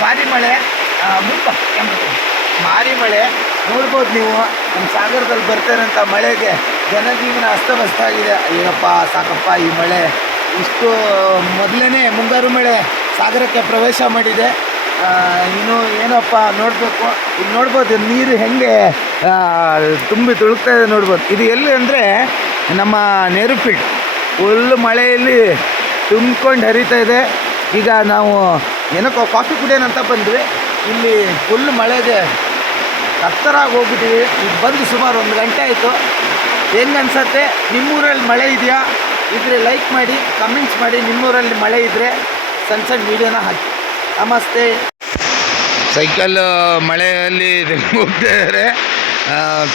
ಭಾರಿ ಮಳೆ ಆ, ಮುಂಪ ಕೆಂಪು ಭಾರಿ ಮಳೆ ನೋಡ್ಬೋದು ನೀವು ನಮ್ಮ ಸಾಗರದಲ್ಲಿ ಬರ್ತಾರಂಥ ಮಳೆಗೆ ಜನಜೀವನ ಅಸ್ತವ್ಯಸ್ತ ಆಗಿದೆ. ಅಯ್ಯಪ್ಪ ಸಾಕಪ್ಪ ಈ ಮಳೆ. ಇಷ್ಟು ಮೊದಲೇ ಮುಂಗಾರು ಮಳೆ ಸಾಗರಕ್ಕೆ ಪ್ರವೇಶ ಮಾಡಿದೆ. ಇನ್ನು ಏನಪ್ಪ ನೋಡಬೇಕು? ಇಲ್ಲಿ ನೋಡ್ಬೋದು ನೀರು ಹೆಂಗೆ ತುಂಬಿ ತುಳುಕ್ತಾ ಇದೆ ನೋಡ್ಬೋದು. ಇದು ಎಲ್ಲಿ ಅಂದರೆ ನಮ್ಮ ನೆರುಫೀಲ್ಡ್ ಫುಲ್ ಮಳೆಯಲ್ಲಿ ತುಂಬ್ಕೊಂಡು ಹರಿತಾ ಇದೆ. ಈಗ ನಾವು ಏನಕ್ಕೋ ಕಾಫಿ ಕುಡಿಯೋಣಂತ ಬಂದ್ವಿ. ಇಲ್ಲಿ ಫುಲ್ ಮಳೆಗೆ ಕತ್ತರಾಗಿ ಹೋಗ್ಬಿಟ್ಟಿವಿ. ಈಗ ಬಂದು ಸುಮಾರು ಒಂದು ಗಂಟೆ ಆಯಿತು. ಹೆಂಗೆ ಅನ್ಸತ್ತೆ? ನಿಮ್ಮೂರಲ್ಲಿ ಮಳೆ ಇದೆಯಾ? ಇದ್ರೆ ಲೈಕ್ ಮಾಡಿ ಕಮೆಂಟ್ಸ್ ಮಾಡಿ ನಿಮ್ಮೂರಲ್ಲಿ ಮಳೆ ಇದ್ದರೆ ಸಣ್ಣ ಸಣ್ಣ ವೀಡಿಯೋನ ಹಾಕಿ. ನಮಸ್ತೆ. ಸೈಕಲ್ ಮಳೆಯಲ್ಲಿ ಹೋಗ್ತಾ ಇದ್ದಾರೆ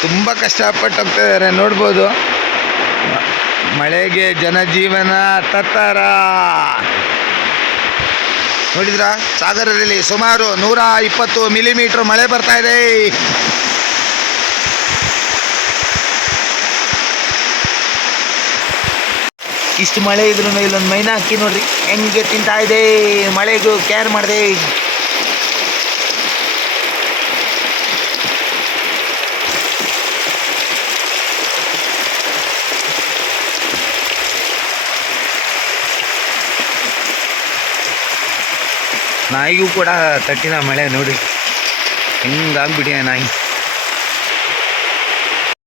ತುಂಬ ಕಷ್ಟಪಟ್ಟು ಹೋಗ್ತಾ ಇದ್ದಾರೆ ನೋಡ್ಬೋದು. ಮಳೆಗೆ ಜನಜೀವನ ತತ್ತರ. ನೋಡಿದ್ರಾ? ಸಾಗರದಲ್ಲಿ ಸುಮಾರು ನೂರ ಇಪ್ಪತ್ತು ಮಿಲಿಮೀಟ್ರ್ ಮಳೆ ಬರ್ತಾ ಇದೆ. ಇಷ್ಟು ಮಳೆ ಇದ್ರೂ ಇಲ್ಲೊಂದು ಮೈನಾ ಹಾಕಿ ನೋಡ್ರಿ, ಹೆಂಗೆ ತಿಂತಾ ಇದೆ. ಮಳೆಗೂ ಕೇರ್ ಮಾಡಿದೆ. ನಾಯಿಗೂ ಕೂಡ ತಟ್ಟಿನ ಮಳೆ ನೋಡಿ. ಹೆಂಗಾಗ್ಬಿಟ್ಟಿದೆ ನಾಯಿ.